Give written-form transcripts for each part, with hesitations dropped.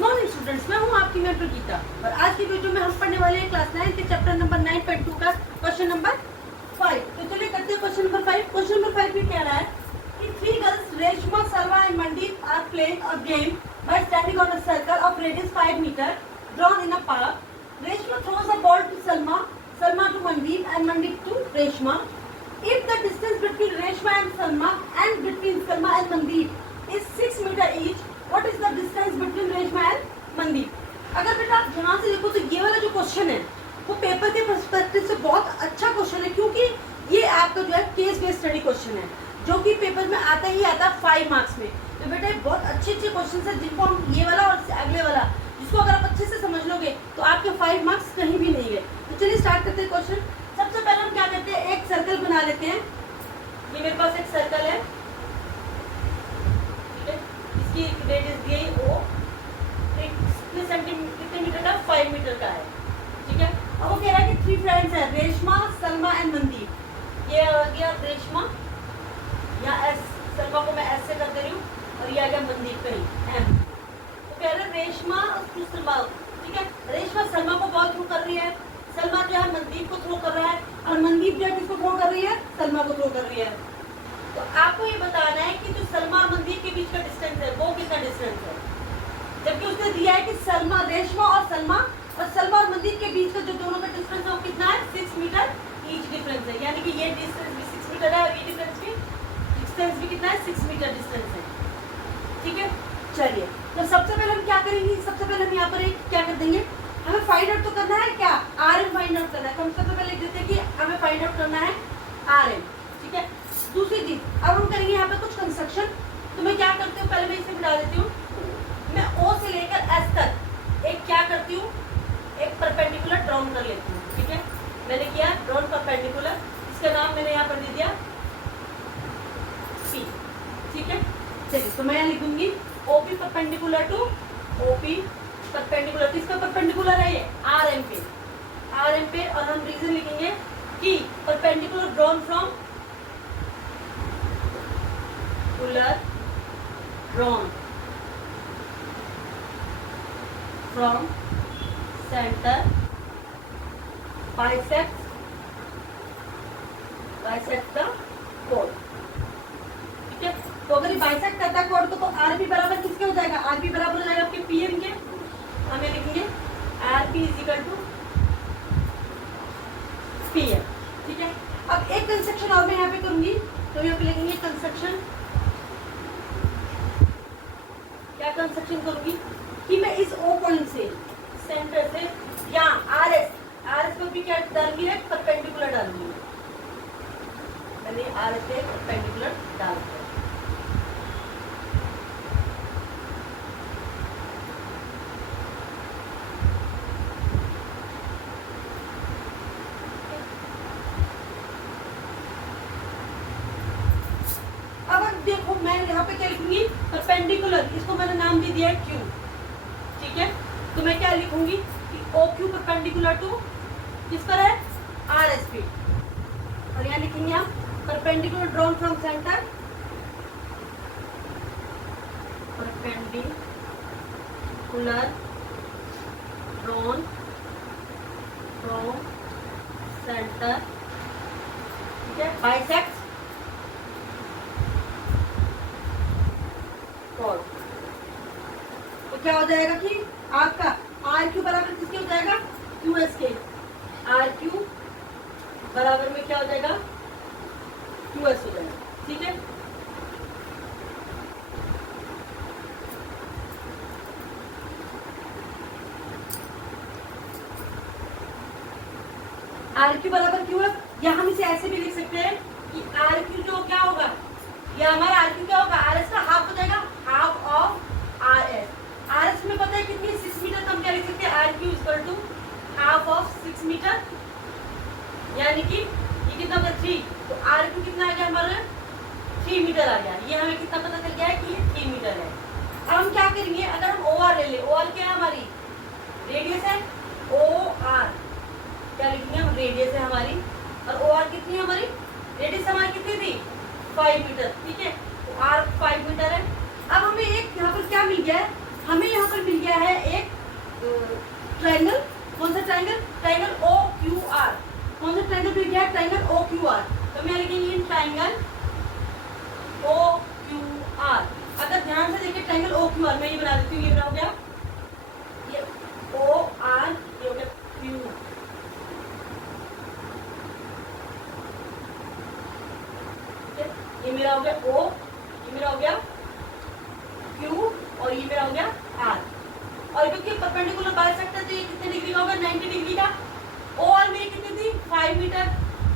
Good morning students, मैं हूं आपकी मेंटर गीता और आज की वीडियो में हम पढ़ने वाले हैं क्लास 9 के चैप्टर नंबर 9.2 का क्वेश्चन नंबर 5। तो चलिए करते हैं क्वेश्चन नंबर 5। क्वेश्चन नंबर 5 में कह रहा है कि 3 girls Reshma, Salma and Mandeep are playing a game by standing on a circle of radius 5 metre drawn in a park. Reshma throws a ball to Salma, Salma to Mandeep and Mandeep to Reshma. If the distance between Reshma and Salma and between Salma and Mandeep is 6 meter each, what is the distance between Reshma and Mandeep? अगर बेटा आप ध्यान से देखो तो ये वाला जो क्वेश्चन है वो पेपर के पर्सपेक्टिव से बहुत अच्छा क्वेश्चन है, क्योंकि ये आपका जो है केस बेस्ड स्टडी क्वेश्चन है जो कि पेपर में आता ही आता है 5 मार्क्स में। तो बेटा बहुत अच्छे क्वेश्चन है जिनको हम ये वाला और अगले वाला जिसको अगर आप अच्छे से समझ लोगे तो आपके 5 मार्क्स कहीं भी नहीं है। तो चलिए स्टार्ट करते हैं क्वेश्चन। सबसे पहले हम क्या करते हैं, एक सर्कल बना लेते हैं। ये मेरे पास एक सर्कल है, ठीक है, इसकी रेडियस दी है ओ, कितने सेंटीमीटर कितने मीटर का, 5 मीटर का है, ठीक है। अब वो कह रहा है कि 3 फ्रेंड्स हैं, रेशमा, सलमा एंड मनदीप। ये आ गया रेशमा, यहाँ एस, सलमा को मैं एस से कर दे रही हूँ और ये आ गया मनदीप कहीं एम। कह रहे रेशमा टू सलमा, ठीक है, रेशमा सलमा को बॉल थ्रो कर रही है, सलमा जो है मनदीप को थ्रो कर रहा है और मनदीप जो है किसको थ्रो कर रही है, सलमा को थ्रो कर रही है। तो आपको ये बताना है कि जो सलमा और मनदीप के बीच का डिस्टेंस है वो कितना डिस्टेंस है, जबकि उसने दिया है कि सलमा, रेशमा और सलमा और मनदीप के बीच का जो दोनों का डिस्टेंस है वो कितना है, 6 मीटर ईच डिफरेंस है, यानी कि ये डिस्टेंस भी 6 मीटर है और ये डिस्टेंस भी कितना है, 6 मीटर डिस्टेंस है, ठीक है। चलिए तो सबसे पहले हम क्या करेंगे, सबसे पहले हम यहाँ पर एक क्या कर देंगे, हमें फाइंड आउट तो करना है क्या, आर एम फाइंड आउट करना है। तो हम सबसे पहले लिख देते हैं कि हमें फाइंड आउट करना है आर एम, ठीक है। दूसरी चीज अब हम करेंगे यहाँ पे कुछ कंस्ट्रक्शन। तो मैं क्या करती हूँ, पहले मैं इसे मिटा देती हूँ। मैं ओ से लेकर एस तक एक क्या करती हूँ, एक परपेंडिकुलर ड्रॉन कर लेती हूँ, ठीक है। मैंने किया ड्रॉन परपेंडिकुलर, इसका नाम मैंने यहाँ पर दे दिया सी, ठीक है। चलिए तो मैं यहाँ लिखूंगी OP perpendicular to OP perpendicular, किसका परपेंडिकुलर है ये, RM पे, और हम रीजन लिखेंगे कि perpendicular drawn from centre bisects the chord, ठीक है। तो अगर ये बाइसेक्ट करता है कोड तो आरपी बराबर किसके हो जाएगा, आरपी बराबर हो जाएगा आपके पीएम के। हमें लिखेंगे RP is equal to PM, ठीक है। अब एक कंस्ट्रक्शन और मैं यहाँ पे करूंगी, तो यहाँ पे लिखेंगे कंस्ट्रक्शन। क्या कंस्ट्रक्शन करूंगी कि मैं इस ओ पॉइंट से, सेंटर से यहाँ आरएस को भी क्या डालूंगी, परपेंडिकुलर डालूंगी। मैंने आरएस पे परपेंडिकुलर डाल दिया। देखो मैं यहाँ पे क्या लिखूंगी, परपेंडिकुलर, इसको मैंने नाम दे दिया है क्यू, ठीक है। तो मैं क्या लिखूंगी कि ओ क्यू परपेंडिकुलर टू किस पर है, आर एस पे, और यहाँ लिखेंगे हम perpendicular drawn from centre, perpendicular drawn from centre, ठीक है, बाइसेक्ट कोड। तो क्या हो जाएगा कि आपका आर क्यू बराबर किसके हो जाएगा, क्यू एस के। आर क्यू बराबर में क्या हो जाएगा, क्यू एस हो जाएगा, ठीक है। आर क्यू बराबर क्यू एस, या हम इसे ऐसे भी लिख सकते हैं कि आर क्यू जो क्या होगा, या हमारा आर क्यू क्या होगा, आर एस का हाफ हो जाएगा, half of R S. R S में पता है कितनी, 6 मीटर, तो हम क्या लिख सकते हैं, R Q equal to half of 6 metre, यानी कि ये कितना होगा 3। तो आर क्यू कितना आ गया हमारा, 3 मीटर आ गया। ये हमें कितना पता चल गया है कि ये 3 मीटर है। अब हम क्या करेंगे, अगर हम ओ आर ले ले, ओ आर क्या है, हमारी रेडियस है, ओ आर क्या लिखेंगे हम, रेडियस है हमारी, और ओ आर कितनी है हमारी, रेडियस हमारी कितनी थी, 5 मीटर, ठीक है। तो आर 5 मीटर है। अब हमें एक यहाँ पर क्या मिल गया है, हमें यहाँ पर मिल गया है ट्राइंगल, कौन सा triangle, triangle O Q R, कौन सा ट्राइंगल पे गया, ट्राइंगल ओ क्यू आर। तो मैं लिखेंगे ट्राइंगल ओ क्यू आर। अगर ध्यान से देखिए ट्राइंगल ओ क्यू आर, मैं ये बना देती हूँ, ये बना हो गया, ये ओ आर, ये हो गया क्यू, ये मेरा हो गया ओ, ये मेरा हो गया क्यू, और ये मेरा हो गया आर। और क्योंकि परपेंडिकुलर बाइसेक्टर तो ये कितने डिग्री का होगा, 90 डिग्री का। ओ आर मेरी कितनी थी, 5 मीटर।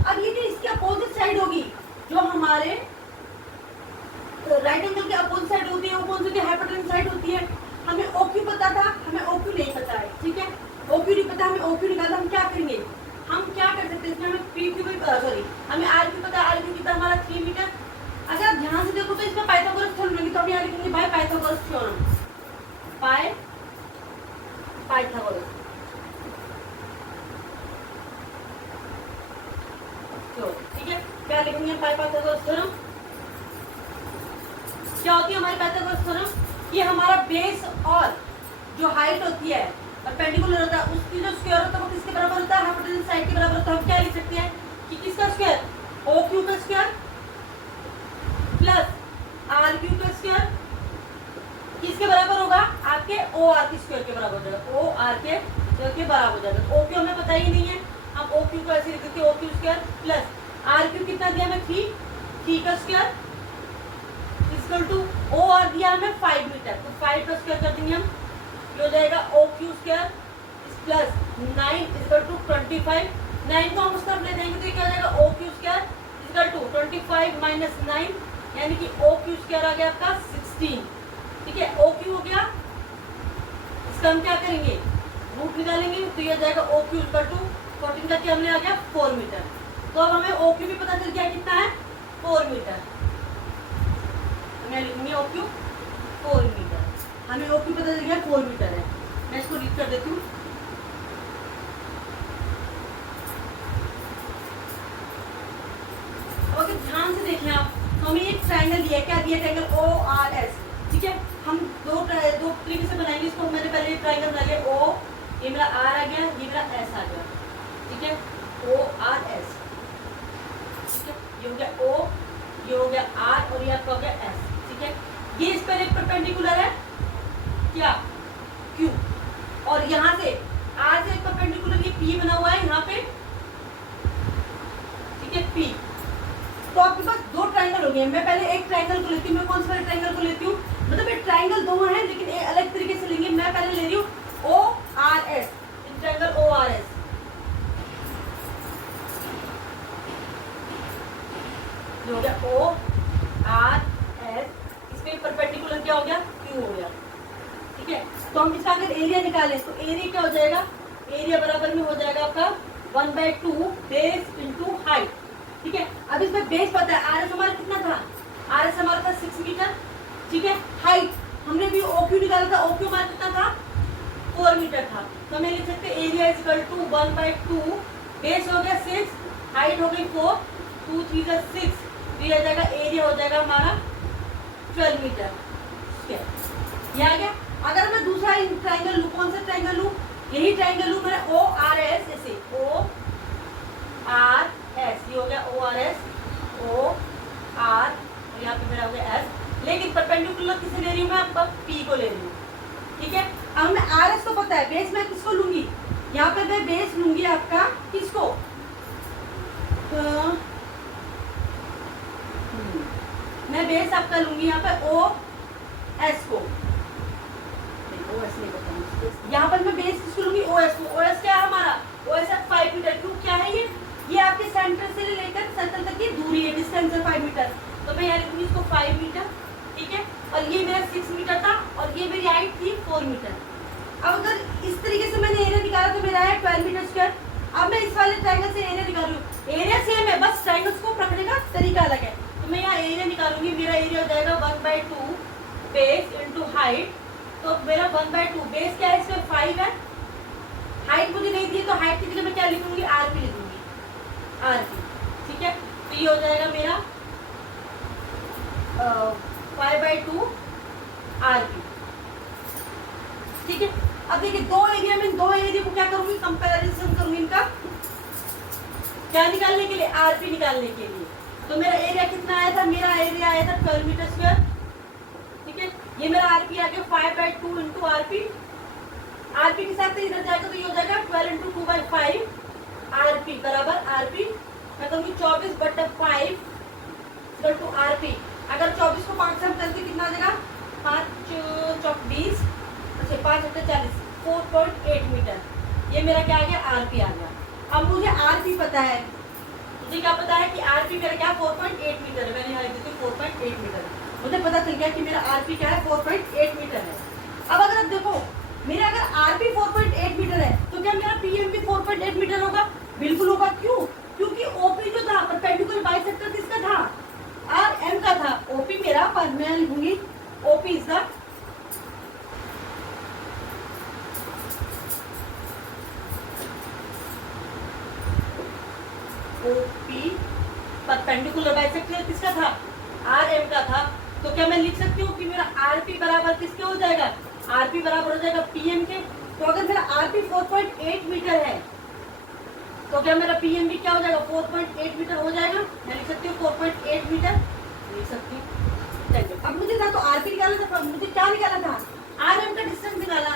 अब ये इसकी अपोजिट साइड होगी, जो हमारे राइट एंगल के अपोजिट साइड होती है, वो कौन सी हाइपोटेन्यूज साइड होती है। हमें ओ क्यू पता था, हमें ओ क्यू नहीं पता है, ठीक है, ओ क्यू नहीं पता, हमें ओ क्यू निकालना, हम क्या करेंगे, हम क्या कर सकते हैं इसमें, हमें पी क्यू भी सॉरी हमें आर क्यू पता है, आर क्यू कितना हमारा 3 मीटर। अगर आप ध्यान से देखो तो इसमें पाइथागोरस थ्योरम लगी, तो हम यहाँ लिखेंगे भाई पाइथागोरस थ्योरम, पाइथागोरस थ्योरम, ठीक है। क्या लिखेंगे पाइथागोरस थ्योरम, क्या होती है हमारी पाइथागोरस थ्योरम, ये हमारा बेस और जो हाइट होती है परपेंडिकुलर होता है, उसकी जो स्क्वायर होता है वो किसके बराबर होता है, हाइपोटेन्यूज साइड के बराबर होता है। हम क्या लिख सकते हैं कि किसका स्क्वायर, ओ क्यू का स्क्वायर प्लस आर क्यू का स्क्वायर किसके बराबर होगा, आपके ओ आर के स्क्वायर के बराबर हो जाएगा, ओ आर के स्क्वायर के बराबर हो जाएगा। ओ क्यू हमें पता ही नहीं है, हम ओ क्यू को ऐसे लिख सकते हैं, O Q square plus R Q कितना दिया हमें 3 का square equal to O R दिया हमें 5 मीटर, तो 5 का स्क्वायर कर देंगे हम, ये हो जाएगा O Q square plus 9 equal to 25। 9 को हम उस तरफ ले जाएंगे तो ये क्या हो जाएगा, O Q square equal to 25 minus 9, यानी कि ओ क्यू स्क्वायर आ गया आपका 16, ठीक है। ओ क्यू हो गया, इसका हम क्या करेंगे, रूट निकालेंगे, तो ये आ जाएगा ओ क्यू इक्वल टू 14 का क्या हमने आ गया 4 मीटर। तो अब हमें ओ क्यू भी पता चल गया कितना है, 4 मीटर। मैं लिखूंगी ओ क्यू 4 मीटर, हमें ओ क्यू पता चल गया 4 मीटर है। मैं इसको रीड कर देती हूँ, अगर ध्यान से देखें आप, तो हमें एक ट्राइंगल दिया है, क्या दिया, ट्राइंगल ओ आर एस, ठीक है। हम दो तरीके से बनाएंगे इसको, मैंने पहले ट्राइंगल बना लिया, ओ, ये मेरा आर आ गया, ये मेरा एस आ गया, ठीक है, ओ आर एस, ठीक है, ये हो गया ओ, ये हो गया आर, और ये आपका हो गया एस, ठीक है। ये इस पर एक परपेंडिकुलर है क्या, क्यू, और यहाँ से आर से एक परपेंडिकुलर ये पी बना हुआ है यहाँ पे, ठीक है, पी। तो आपके पास दो ट्राइंगल हो गए। मैं पहले एक ट्राइंगल को लेती हूँ, मैं कौन सा ट्राइंगल को लेती हूँ, मतलब ये ट्राइंगल दो हैं लेकिन एक अलग तरीके से लेंगे। मैं पहले ले रही हूँ O R S, triangle O R S, हो गया ओ आर एस, इसमें परपेंडिकुलर क्या हो गया, क्यू हो गया, ठीक है। तो हम इसका अगर एरिया निकालें तो एरिया क्या हो जाएगा, एरिया बराबर में हो जाएगा आपका 1/2 बेस इंटू हाइट, ठीक है। अब इसमें बेस पता है, आर एस हमारा कितना था, आर एस हमारा था 6 मीटर, ठीक है। हाइट हमने भी ओ क्यू निकाला था, ओ क्यू हमारा कितना था 4 मीटर था, तो हमें लिख सकते area is equal to 1/2 base हो गया 6, हाइट हो गई 4, 2 3 6, तो ये आ जाएगा एरिया हो जाएगा हमारा 12 मीटर, ठीक है, ये आ गया। अगर मैं दूसरा ट्राइंगल लूँ, कौन सा ट्राइंगल लूँ, यही ट्राइंगल लूँ मैं ओ आर एस, ऐसे ओ आर एस, ये हो गया O R S, O R, और यहाँ पे मेरा हो गया एस, लेकिन परपेंडिकुलर किसे ले रही हूँ मैं, आपका पी को ले रही हूँ, ठीक है। अब मैं आर एस को पता है, बेस मैं किसको लूंगी, यहाँ पे मैं बेस लूंगी आपका किसको, मैं बेस आपका लूंगी यहाँ पे ओ एस को, ओ एस नहीं पता, यहाँ पर मैं बेस किसको लूंगी, ओ एस को। ओ एस क्या है हमारा, ओ एस 5 मीटर, क्यों क्या है ये आपके सेंटर से लेकर सर्कल तक की दूरी है, डिस्टेंस है 5 मीटर, तो मैं यहाँ लिखूंगी इसको 5 मीटर, ठीक है। और ये मेरा 6 मीटर था, और ये मेरी हाइट थी 4 मीटर। अब अगर इस तरीके से मैंने एरिया निकाला तो मेरा है 12 मीटर स्क्वायर। अब मैं इस वाले ट्राइंगल से एरिया निकाल रही हूँ, एरिया सेम है, बस ट्राइंगल्स को पकड़ने का तरीका अलग है। तो मैं यहाँ एरिया निकालूंगी, मेरा एरिया हो जाएगा 1/2 बेस इंटू हाइट, तो मेरा 1/2 बेस क्या है, इसमें 5 है, हाइट मुझे नहीं दी तो हाइट की जगह मैं क्या लिखूंगी, आर पी लिखूंगी, आर पी, ठीक है। तो ये हो जाएगा मेरा 5/2 आर पी, ठीक है। अब देखिए दो एरिया में, दो एरिया को क्या करूंगी, कंपैरिजन करूंगी इनका, क्या निकालने के लिए, आरपी निकालने के लिए। तो मेरा एरिया कितना आया था, मेरा एरिया आया था 12 मीटर स्क्वायर, ठीक है। ये मेरा आरपी आ गया 5/2 इंटू आरपी, आरपी के साथ इधर जाएगा तो ये हो जाएगा 12 इंटू 2/5 आरपी बराबर आरपी, मैं कहूँगी 24/5 टू आरपी। अगर 24 को 5 से हम करते कितना आ जाएगा, 5 चौक 20, अच्छा 5 8 40, 4.8 मीटर। ये मेरा क्या आ गया, आरपी आ गया। अब मुझे आरपी पता है, मुझे क्या पता है कि आरपी मेरा क्या 4.8 मीटर है, मैंने यहाँ लिख दी 4.8 मीटर, मुझे पता चल गया कि मेरा आरपी क्या है 4.8 मीटर है। अब अगर आप देखो मेरा अगर आरपी 4.8 मीटर है तो क्या मेरा पीएम भी 4.8 मीटर होगा, बिल्कुल होगा। क्यों, क्योंकि ओपी जो था परपेंडिकुलर बाइसेक्टर किसका था, आर एम का था। ओपी मेरा पर मैं लिखूंगी OP is the OP perpendicular bisector किसका था, आर एम का था। तो क्या मैं लिख सकती हूँ कि मेरा आरपी बराबर किसके हो जाएगा, आरपी बराबर हो जाएगा पीएम के। तो अगर मेरा आरपी 4.8 मीटर है तो क्या मेरा पीएम भी क्या हो जाएगा 4.8 मीटर हो जाएगा, मैं लिख सकती हूँ 4.8 मीटर लिख सकती हूँ। अब मुझे ना तो आरपी निकालना था, मुझे क्या निकाला था, आरएम का डिस्टेंस निकाला।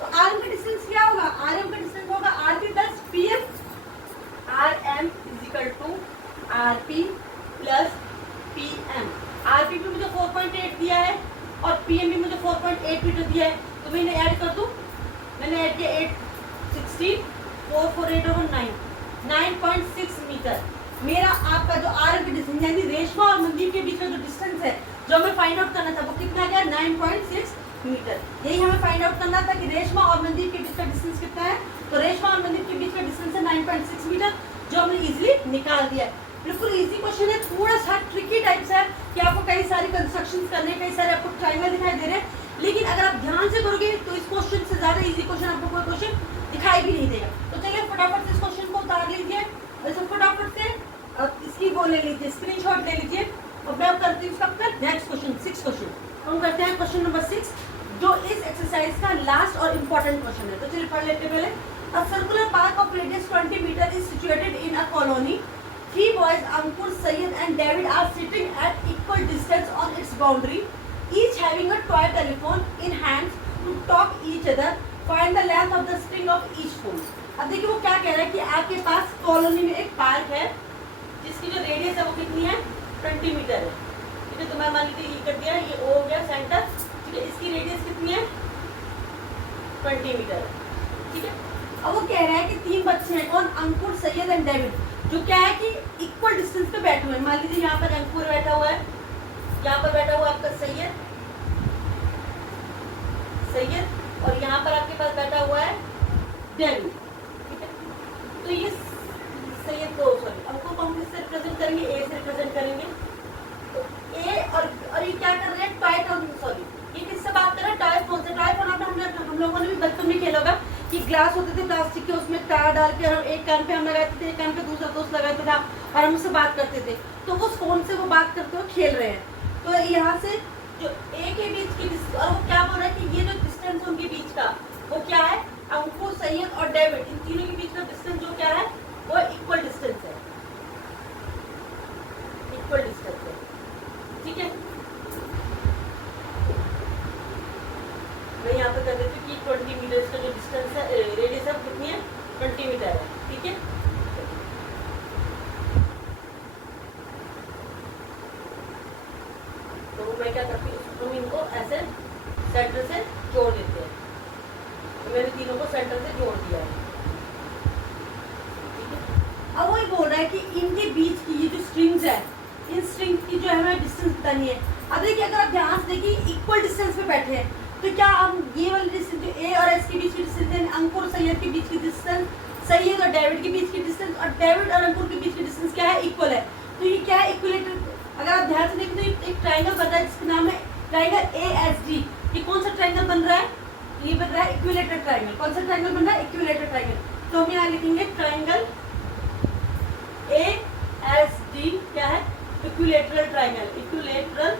तो आरएम का डिस्टेंस क्या होगा, आरएम का डिस्टेंस होगा RP plus PM, RM is equal to RP plus PM. RP भी मुझे 4.8 दिया है और पीएम भी मुझे 4.8 मीटर दिया है, तो मैं इन्हें ऐड कर दूं, मैंने ऐड किया 8 16 4 4 8 और 9 9.6 मीटर। मेरा आपका जो आर की डिस्टेंस यानी रेशमा और मनदीप के बीच का जो डिस्टेंस है जो हमें फाइंड आउट करना था वो कितना गया 9.6 मीटर। यही हमें फाइंड आउट करना था कि रेशमा और मनदीप के बीच का डिस्टेंस कितना है। तो रेशमा और मनदीप के बीच का डिस्टेंस है 9.6 मीटर, जो हमने इजीली निकाल दिया। बिल्कुल इजी क्वेश्चन है, थोड़ा सा ट्रिकी टाइप से है कि आपको कई सारी कंस्ट्रक्शंस करने, कई सारे आपको ट्रायंगल दिखाई दे रहे हैं, लेकिन अगर आप ध्यान से करोगे तो इस क्वेश्चन से ज्यादा इजी क्वेश्चन आपको कोई क्वेश्चन दिखाई भी नहीं देगा। तो चलिए फटाफट से इस क्वेश्चन को उतार लीजिए, वैसे फटाफट से इसकी वो ले लीजिए, स्क्रीनशॉट ले लीजिए। और मैं अब करती हूँ इसका नेक्स्ट क्वेश्चन 6 क्वेश्चन हम करते हैं। क्वेश्चन नंबर 6 जो इस एक्सरसाइज का लास्ट और इम्पोर्टेंट क्वेश्चन है, तो चलिए पढ़ लेते हैं पहले। A circular park of radius 20 meter is situated in a colony. 3 boys, Ankur, Syed and David are sitting at equal distance on its boundary, each having a toy telephone in hands to talk each other. Find the length of the string of each phone. अब देखिए वो क्या कह रहा है कि आपके पास colony में एक पार्क है जिसकी जो रेडियस है वो कितनी है 20 मीटर है, ठीक है। तो मैं मान लीजिए ये कर दिया, ये ओ हो गया सेंटर, ठीक है। इसकी रेडियस कितनी है 20 मीटर है, ठीक है। अब वो कह रहा है कि 3 बच्चे हैं, कौन, अंकुर, सैयद एंड डेविड, जो क्या है कि इक्वल डिस्टेंस पे बैठे हुए हैं। मान लीजिए यहाँ पर अंकुर बैठा हुआ है, यहाँ पर बैठा हुआ है आपका सैयद, और यहाँ पर आपके पास बैठा हुआ है डेविड, ठीक है। तो ये सैयद को सॉरी अंकुर को हम किससे रिप्रेजेंट करेंगे, ए से रिप्रेजेंट करेंगे। तो ए और ये क्या कर रहे हैं, टॉय फोन, सॉरी ये किससे बात कर रहे हैं, टॉय फोन से। टॉय फोन हम लोगों ने भी बचपन में खेला होगा कि ग्लास होते थे प्लास्टिक के, उसमें तार डाल के हम एक कान पे हम लगाते थे, एक कान पे दूसरा दोस्त लगाता था और हम उससे बात करते थे। तो उस फोन से वो बात करते हुए खेल रहे हैं। तो यहाँ से जो ए के बीच की और वो क्या बोल रहा है कि ये जो डिस्टेंस है उनके बीच का वो क्या है, अंकुर, सैयद और डेविड, इन तीनों के बीच का डिस्टेंस जो क्या है वो इक्वल डिस्टेंस है, इक्वल डिस्टेंस है, ठीक है। मैं यहाँ पे कर देती हूँ कि 20 मीटर का जो डिस्टेंस है, रेडियस है वो कितनी है 20 मीटर है, ठीक है। तो मैं क्या करती हूँ, हम इनको ऐसे सेंटर से जोड़ देते हैं। तो मैंने तीनों को सेंटर से जोड़ दिया है, ठीक है। अब वो ये बोल रहा है कि इनके बीच की ये जो स्ट्रिंग्स है, इन स्ट्रिंग की जो है हमें डिस्टेंस बतानी है। अब देखिए अगर आप ध्यान से देखिए इक्वल डिस्टेंस पे बैठे हैं तो क्या हम ये वाली डिस्टेंस जो ए और एस के बीच की डिस्टेंस है, अंकुर और सैयद के बीच की डिस्टेंस, सैयद और डेविड के बीच की डिस्टेंस और डेविड और अंकुर के बीच की डिस्टेंस क्या है, इक्वल है। तो ये क्या है, इक्विलेटर। अगर आप ध्यान से देखें तो एक ट्राइंगल बन रहा है जिसका नाम है ट्राइंगल ASD। ये कौन सा ट्राइंगल बन रहा है, ये बन रहा है इक्विलेटर ट्राइंगल। कौन सा ट्राइंगल बन रहा है, इक्विलेटर ट्राइंगल। तो हम यहाँ लिखेंगे ट्राइंगल ASD क्या है, इक्विलेटरल ट्राइंगल, इक्विलेटरल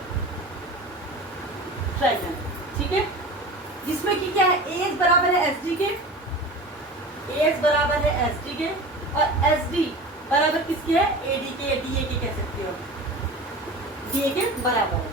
ट्राइंगल, ठीक है। जिसमें कि क्या है, एस बराबर है एस डी के, एस बराबर है एस डी के, और एस डी बराबर किसके है, ए डी के, डी ए के कह सकते हो, डी ए के बराबर है।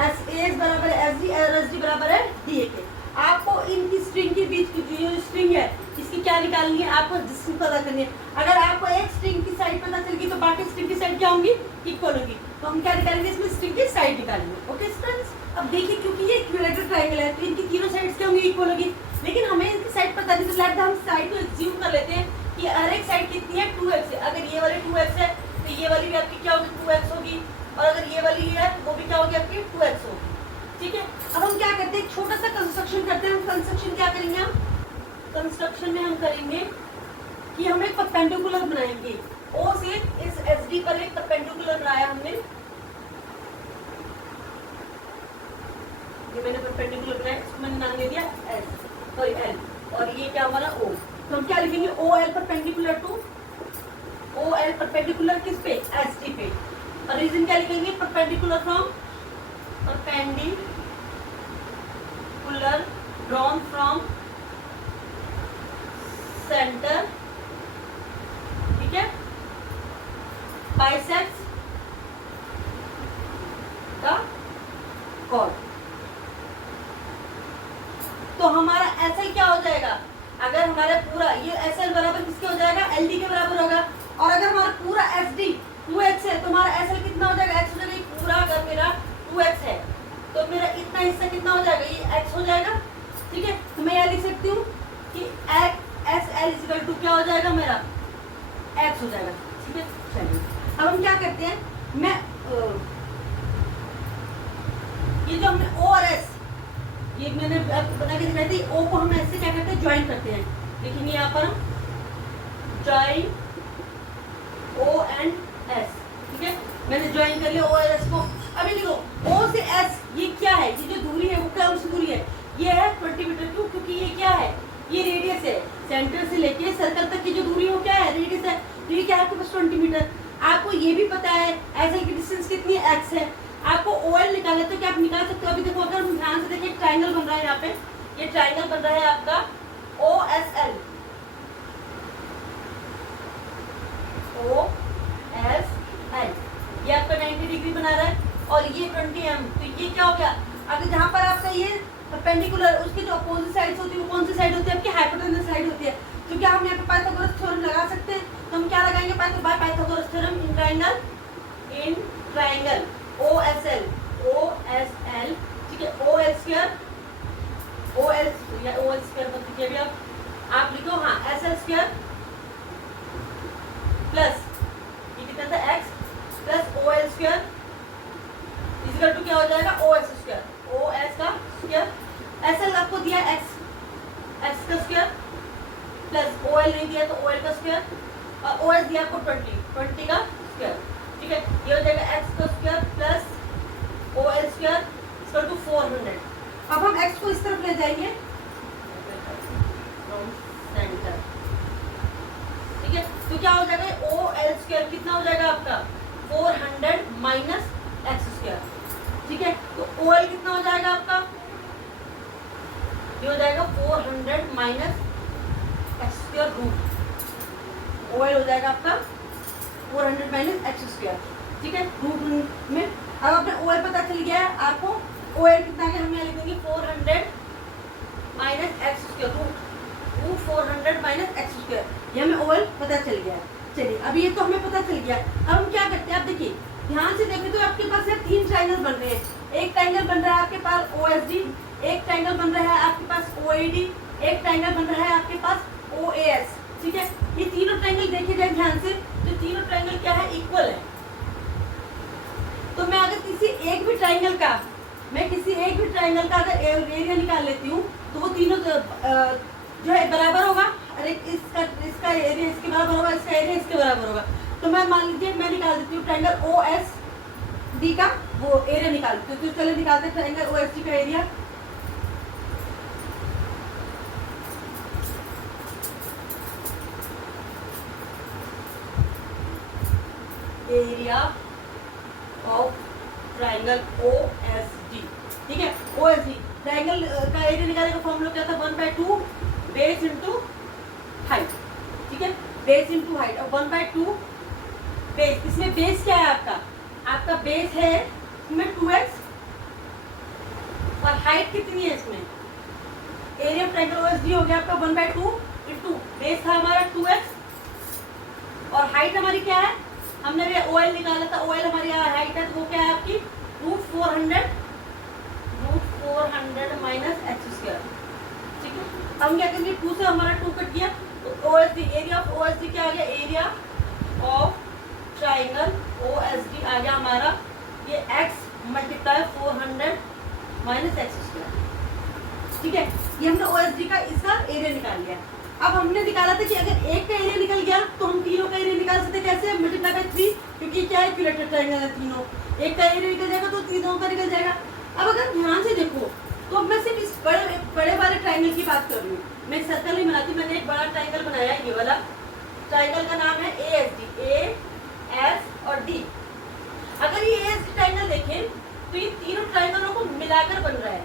एस एस बराबर है एस डी, और एस डी बराबर है डी ए के। आपको इनकी स्ट्रिंग के बीच की जो स्ट्रिंग है इसकी क्या निकालनी है, आपको डिस्टेंस पता करनी है। अगर आपको एक स्ट्रिंग की साइड पता चल गई तो बाकी स्ट्रिंग की साइड क्या होंगी, इक्वल होगी। तो हम क्या निकालेंगे, इसमें स्ट्रिंग की साइड निकालेंगे। ओके स्टूडेंट्स, अब देखिए क्योंकि ये इक्विलेटरल ट्रायंगल है तो इनकी तीनों साइड्स क्या होंगी, इक्वल होगी। लेकिन हमें इनकी साइड पता नहीं, तो लेट हम साइड को एज्यूम कर लेते हैं कि हर एक साइड कितनी है, 2x है। अगर ये वाली 2x है तो ये वाली भी आपकी क्या होगी, 2x होगी, और अगर ये वाली है तो वो भी क्या होगी, आपकी 2x होगी। ठीक है, अब हम क्या करते हैं, छोटा सा कंस्ट्रक्शन करते हैं। कंस्ट्रक्शन क्या करेंगे हम, कंस्ट्रक्शन में हम करेंगे कि हम एक परपेंडिकुलर बनाएंगे। ओ से इस एस डी पर एक परपेंडिकुलर बनाया हमने, ये मैंने परपेंडिकुलर बनाया, इसको मैंने नाम दे दिया एस, सॉरी एल, और ये क्या हमारा ओ। तो हम क्या लिखेंगे, O L perpendicular to, O L perpendicular किस पे, एस डी पे। और रीजन क्या लिखेंगे, perpendicular from, perpendicular drawn from centre, ठीक है, बाइसेक्ट्स द कॉर्ड। तो हमारा एसएल क्या हो जाएगा, अगर हमारा पूरा ये एसएल बराबर किसके हो जाएगा, एलडी के बराबर होगा। और अगर हमारा पूरा एसडी 2x है तो हमारा एसएल कितना हो जाएगा, x हो जाएगा। पूरा अगर मेरा 2x है तो मेरा इतना हिस्सा कितना हो जाएगा, ये x हो जाएगा। ठीक है, तो मैं यह लिख सकती हूँ कि एस एल इक्वल टू क्या हो जाएगा, मेरा x हो जाएगा। ठीक है, चलिए अब हम क्या करते हैं, मैं ये जो हमने ओ और एस, ये मैंने आपको बता के दिखाई थी, ओ को हम ऐसे क्या करते हैं, ज्वाइन करते हैं। देखेंगे यहाँ पर हम ज्वाइन ओ एंड एस, ठीक है, मैंने ज्वाइन कर लिया ओ और एस को। अभी देखो ओ से एस ये क्या है, ये जो दूरी है वो क्या उस दूरी है, ये है 20 मीटर। क्यों, क्योंकि ये क्या है, ये रेडियस है, सेंटर से लेके सर्कल तक की जो दूरी है वो क्या है, रेडियस है। तो ये क्या है आपके पास 20 मीटर। आपको ये भी पता है एसएल की डिस्टेंस कितनी है, x है। आपको ओएल निकालना है तो क्या आप निकाल सकते हो। अभी देखो अगर हम ध्यान से देखिए, ट्राइंगल बन रहा है यहाँ पे, ये ट्राइंगल बन रहा है आपका O S L, O S L, ये आपका 90 डिग्री बना रहा है, और ये 20 एम। तो ये क्या हो गया, अगर जहाँ पर आपका ये परपेंडिकुलर, उसकी जो अपोजिट साइड्स होती है वो कौन सी साइड होती है, आपकी हाइपोटेन्यूज साइड होती है। तो क्या हम यहाँ पे पाइथागोरस थ्योरम लगा सकते हैं। तो हम क्या लगाएंगे, Pythagoras theorem in triangle O S L, O S L, ठीक है, O L square, O L या ओ एल स्क्वायर मत लिखिए अभी आप लिखो, हाँ एस एल स्क्वायर प्लस ये कितना था x plus O L square equal to क्या हो जाएगा, O S square, O S का स्क्वायर। एस एल आपको दिया x, x का स्क्वायर प्लस ओ एल नहीं दिया तो ओ एल का स्क्वायर, और ओ एस दिया आपको 20 का स्क्वायर। ठीक है, ये हो जाएगा x का square plus O L square equal to 400। अब हम x को इस तरफ ले जाएंगे सेंटर, ठीक है, तो क्या हो जाएगा, ओ एल स्क्वायर कितना हो जाएगा आपका 400 माइनस एक्स स्क्वायर। ठीक है, तो ओ एल कितना हो जाएगा आपका, ये हो जाएगा 400 minus X square root, O L हो जाएगा आपका 400 माइनस एक्स स्क्वायर। ठीक है, रूट में अब अपने ओ एल पता चल गया है आपको, ओ एल कितना है, हम यहाँ लिखेंगे 400 minus X square root 400 minus X square, ये हमें ओ एल पता चल गया है। चलिए अब ये तो हमें पता चल गया, अब हम क्या करते हैं, आप देखिए ध्यान से देखें तो आपके पास ये 3 ट्रायंगल बन रहे हैं। एक ट्रायंगल बन रहा है आपके पास ओ एस डी, एक ट्रायंगल बन रहा है आपके पास ओ ए डी, एक ट्रायंगल बन रहा है आपके पास ओ ए एस। ठीक है, ये तीनों ट्रायंगल देखे जाए ध्यान से, तो तीनों ट्रायंगल क्या है, इक्वल है। तो मैं अगर किसी एक भी ट्रायंगल का अगर एरिया निकाल लेती हूँ तो वो तीनों जो है बराबर होगा, और एक इसका एरिया इसके बराबर होगा, इसका एरिया इसके बराबर होगा। तो मैं मान लीजिए मैं निकाल देती हूँ ट्रायंगल ओ एस डी का वो एरिया निकाल देती हूँ। तो चलो निकालते हैं ट्रायंगल ओ एस डी का area. Area of triangle O S D, ठीक है, ओ एस डी ट्राइंगल का एरिया निकालने का फॉर्मूला क्या था, 1/2 बेस इंटू हाइट, ठीक है, बेस इंटू हाइट। और 1/2 बेस, इसमें बेस क्या है आपका, आपका बेस है इसमें 2x और हाइट कितनी है इसमें, एरिया ऑफ ट्रायंगल ओएसडी हो गया आपका 1/2 इंटू बेस था हमारा 2x और हाइट हमारी क्या है, हमने भी OL निकाला था, OL हमारी हाइट है तो वो क्या है आपकी √400 माइनस h², ठीक है। अब हम क्या करेंगे, 2 से हमारा 2 कट गया तो OSD, एरिया ऑफ OSD क्या आ गया, एरिया ऑफ ट्राइंगल OSD आ गया हमारा ये x मल्टीप्लाई 400 माइनस h², ठीक है। ये हमने OSD का इसका एरिया निकाल लिया। अब हमने निकाला था कि अगर एक का एरिया निकल गया तो हम तीनों का एरिया निकाल सकते, कैसे, मल्टीप्लाई बाय 3, क्योंकि क्या है इक्विलेटरल ट्रायंगल है तीनों, एक का एरिया निकल जाएगा तो तीनों का निकल जाएगा। अब अगर ध्यान से देखो तो मैं सिर्फ इस बड़े वाले ट्रायंगल की बात कर रही हूँ, मैं सर्कल नहीं बनाती, मैंने एक बड़ा ट्रायंगल बनाया है, ये वाला ट्रायंगल का नाम है ASD, A S और D। अगर ये ASD ट्रायंगल देखें तो ये तीनों ट्रायंगलों को मिलाकर बन रहा है,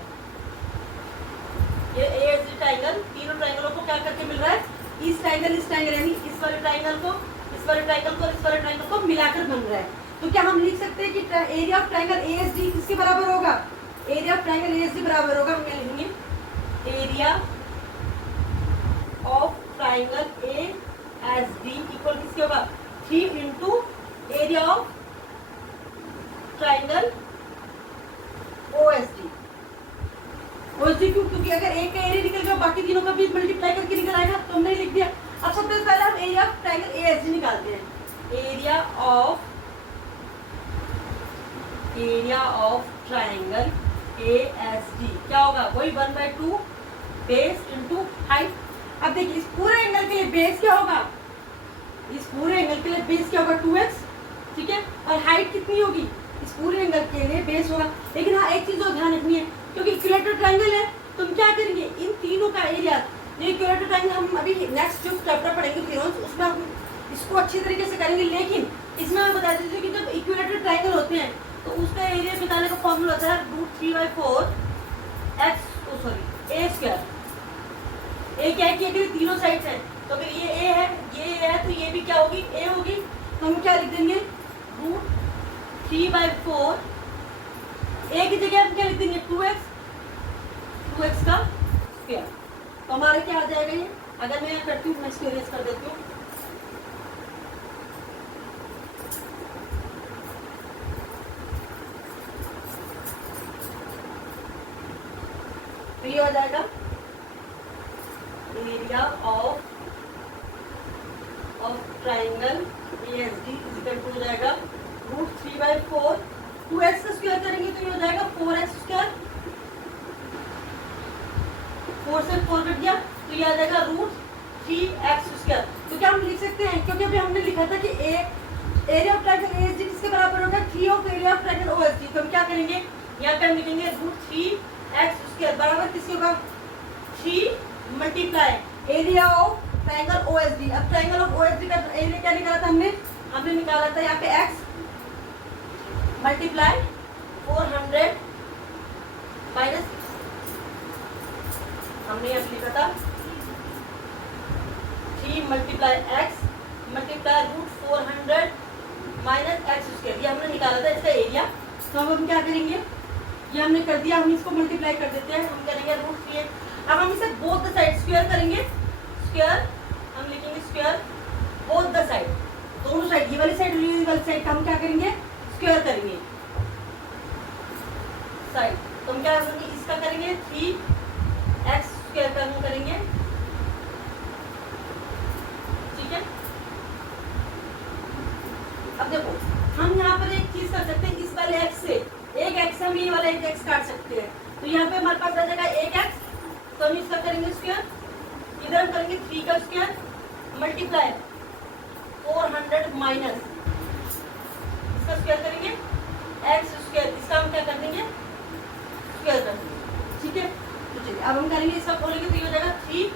ये ASD ट्रायंगल तीनों ट्रायंगलों को क्या करके मिल रहा है, इस ट्रायंगल यानी इस वाले ट्रायंगल को, इस वाले ट्रायंगल को, इस वाले ट्रायंगल को मिलाकर बन रहा है। तो क्या हम लिख सकते हैं कि एरिया ऑफ ट्रायंगल ASD किसके बराबर होगा, एरिया ऑफ ट्रायंगल ASD बराबर होगा, हम क्या लिखेंगे, area of triangle ASD equal किसके होगा, 3 into area of triangle OSD। OSD क्यों, क्योंकि अगर एक का एरिया निकल गया बाकी तीनों का भी मल्टीप्लाई करके निकल आएगा, तो हमने लिख दिया। अब सबसे पहले हम एरिया ऑफ ट्रायंगल ASD निकालते हैं, एरिया ऑफ ट्रायंगल ASD क्या होगा, वही 1/2 बेस इंटू हाइट। अब देखिए इस पूरे एंगल के लिए बेस क्या होगा, इस पूरे एंगल के लिए बेस क्या होगा 2x, ठीक है, और हाइट कितनी होगी, इस पूरे एंगल के लिए बेस होगा। लेकिन हाँ एक चीज और ध्यान रखनी है, क्योंकि इक्विलेटरल ट्रायंगल है तो हम क्या करेंगे, इन तीनों का एरिया, ये इक्विलेटरल ट्रायंगल हम अभी नेक्स्ट जो चैप्टर पढ़ेंगे फिर उसमें हम इसको अच्छी तरीके से करेंगे। लेकिन इसमें हम बता दीजिए कि जब इक्विलेटरल ट्रायंगल होते हैं तो उसका एरिया निकालने का फॉर्मूला होता है √3/4 a²। ए क्या है कि तीनों साइड है, तो अगर ये A है, ये A है, तो ये भी क्या होगी, A होगी, तो हम क्या लिख देंगे √3/4, A की जगह हम क्या लिख देंगे 2x का स्क्वायर। तो हमारा क्या आ जाएगा ये, अगर मैं करती हूँ, मैं इसको इरेज कर देती हूँ, तो ये हो जाएगा area of triangle ASD equal to हो जाएगा √3/4, 2x का स्क्वायर करेंगे तो ये हो जाएगा 4x², 4 से 4 कट गया तो ये आ जाएगा √3x²। तो क्या हम लिख सकते हैं, क्योंकि अभी हमने लिखा था कि एरिया ऑफ ट्रायंगल ASD किसके बराबर होगा, 3 of area of triangle OSD। तो हम क्या करेंगे, यहाँ पे हम लिखेंगे √3x² बराबर किसके होगा, 3 multiply area of triangle OSD। अब ट्रायंगल ऑफ OSD का एरिया क्या निकाला था हमने निकाला था यहाँ पे x मल्टीप्लाई 400 माइनस, हमने यहाँ लिखा था 3 multiply x multiply √400 minus x², ये हमने निकाला था इसका एरिया। तो अब हम क्या करेंगे, ये हमने कर दिया, हम इसको मल्टीप्लाई कर देते हैं, हम करेंगे √3। अब हम इसे बोथ द साइड स्क्वायर करेंगे, स्क्वायर हम लिखेंगे स्क्वायर बोथ द साइड, दोनों साइड, ये वाली साइड और ये वाली साइड का हम क्या करेंगे, स्क्वायर करेंगे साइड। तो हम क्या करेंगे, इसका करेंगे 3x² का हम करेंगे, ठीक है। अब देखो हम यहाँ पर एक चीज कर सकते हैं, इस वाले x से एक x हम ये वाला एक x काट सकते हैं, तो यहाँ पे हमारे पास आ जाएगा 1x, तो हम इसका करेंगे स्क्वायर, इधर हम करेंगे 3 का स्क्वायर मल्टीप्लाई 400 माइनस इसका स्क्वायर करेंगे x², इसका हम क्या कर देंगे, स्क्वायर कर देंगे, ठीक है। तो चलिए अब हम करेंगे, इसका खोलेंगे तो ये हो जाएगा 3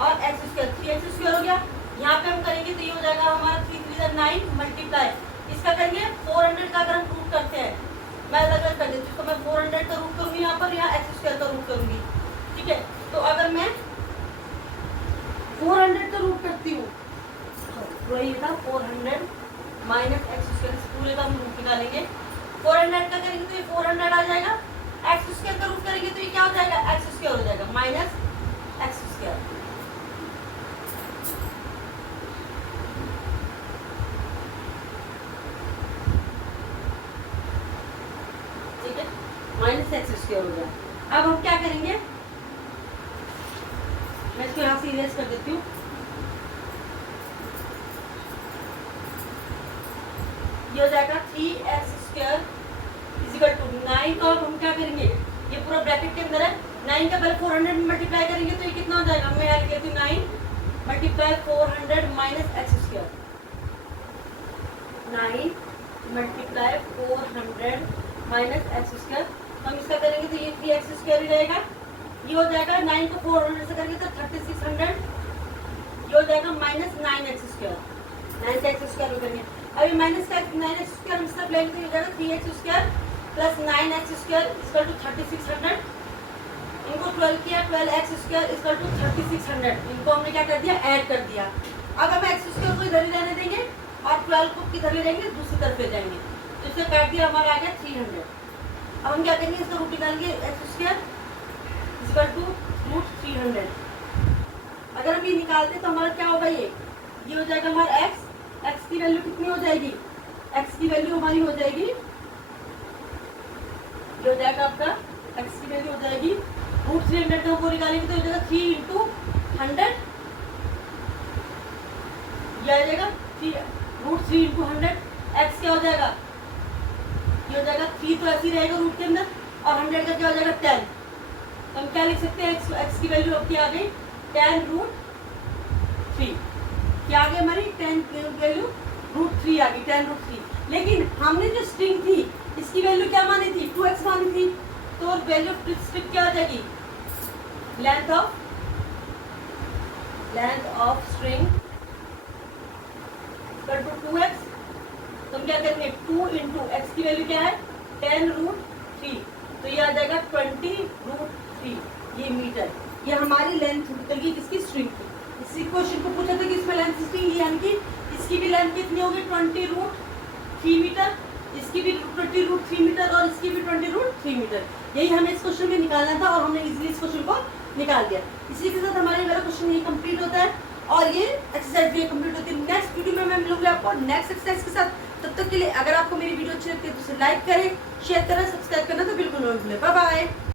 और x², 3x² हो गया। यहाँ पे हम करेंगे तो ये हो जाएगा हमारा 3 3 9 मल्टीप्लाई, इसका करेंगे 400 का अगर हम प्रूव करते हैं मैं अलग अलग कर देती हूँ। तो मैं 400 का रूट करूँगी यहाँ पर, यहाँ एक्स स्क्वायर का रूट करूँगी, ठीक है। तो अगर मैं 400 का रूट करती हूँ तो ये था 400 माइनस एक्स स्क्वायर, इस पूरे का हम रूट निकालेंगे। 400 का करेंगे तो ये 400 आ जाएगा, एक्स स्क्वायर का रूट करेंगे तो ये क्या हो जाएगा, एक्स स्क्वायर हो जाएगा माइनस एक्स स्क्वायर। ठीक है, माइनस एक्स स्क्वायर हो गया। अब हम क्या करेंगे, मैं इसको यहाँ से इरेज कर देती हूँ। ये हो जाएगा 3x स्क्वायर इजिकल टू 9 का। अब हम क्या करेंगे, ये पूरा ब्रैकेट के अंदर है, 9 का पहले 400 में मल्टीप्लाई करेंगे तो ये कितना हो जाएगा, मैं यहाँ लिख लेती हूँ 9 multiply 400 minus X square, 9 multiply 400 minus X square. हम इसका करेंगे तो ये 3x स्क्वायर ही रहेगा। ये हो जाएगा 9 को 400 से करेंगे तो 3600, ये हो जाएगा माइनस 9x स्क्वायर, 9 से एक्स स्क्वायर करेंगे। अभी माइनस का 9x स्क्वायर हम सब लेंगे तो ये हो जाएगा 3x square plus 9x square equal to 3600। इनको 12 किया, 12x स्क्वायर इक्वल टू 3600, इनको हमने क्या कर दिया, ऐड कर दिया। अब हम x स्क्वायर को इधर ही रहने देंगे और 12 को किधर ले जाएंगे, दूसरी तरफ ले जाएंगे, तो इसे काट दिया, हमारा आ गया 300। अब हम क्या करेंगे, इसका रूट निकालेंगे, X square equal to root 300। अगर हम ये निकालते तो हमारा क्या होगा, ये हो जाएगा हमारा x की वैल्यू कितनी हो जाएगी, x की वैल्यू हमारी हो जाएगी, ये हो जाएगा आपका x की वैल्यू हो जाएगी रूट 300 का वो निकालेंगे तो हो जाएगा 3 इंटू 100, ये आ जाएगा रूट 3 इंटू 100। एक्स क्या हो जाएगा, ये हो जाएगा 3 तो ऐसे ही रहेगा रूट के अंदर, और 100 का क्या हो जाएगा 10। तो हम क्या लिख सकते हैं, एक्स की वैल्यू अब क्या आ गई, 10 रूट 3। क्या आ गई हमारी 10 वैल्यू रूट 3 आ गई, 10 रूट 3। लेकिन हमने जो स्ट्रिंग थी इसकी वैल्यू क्या मानी थी, 2x मानी थी, तो वैल्यू ऑफ स्ट्रिंग क्या आ जाएगी, length of string equal to 2x। तो हम क्या करेंगे, 2 इंटू एक्स की वैल्यू क्या है 10 रूट 3, तो ये आ जाएगा 20 रूट 3, ये मीटर। ये हमारी लेंथ निकलेगी किसकी, स्ट्रिंग की। इसी क्वेश्चन को पूछा था कि इसमें लेंथ स्ट्रिंग यानी कि इसकी भी लेंथ कितनी होगी 20 रूट 3 मीटर, इसकी भी 20 रूट 3 मीटर और इसकी भी 20 रूट 3 मीटर। यही हमें इस क्वेश्चन में निकालना था और हमने इजीली इस क्वेश्चन को निकाल दिया। इसी के साथ हमारे मेरा क्वेश्चन यही कंप्लीट होता है और ये एक्सरसाइज भी कंप्लीट होती है। नेक्स्ट वीडियो में मैं मिलूंगी आपको नेक्स्ट एक्सरसाइज के साथ। तब तक के लिए अगर आपको मेरी वीडियो अच्छी लगती है तो उसे लाइक करें, शेयर करें, सब्सक्राइब करना तो बिल्कुल ना भूलें। Bye bye.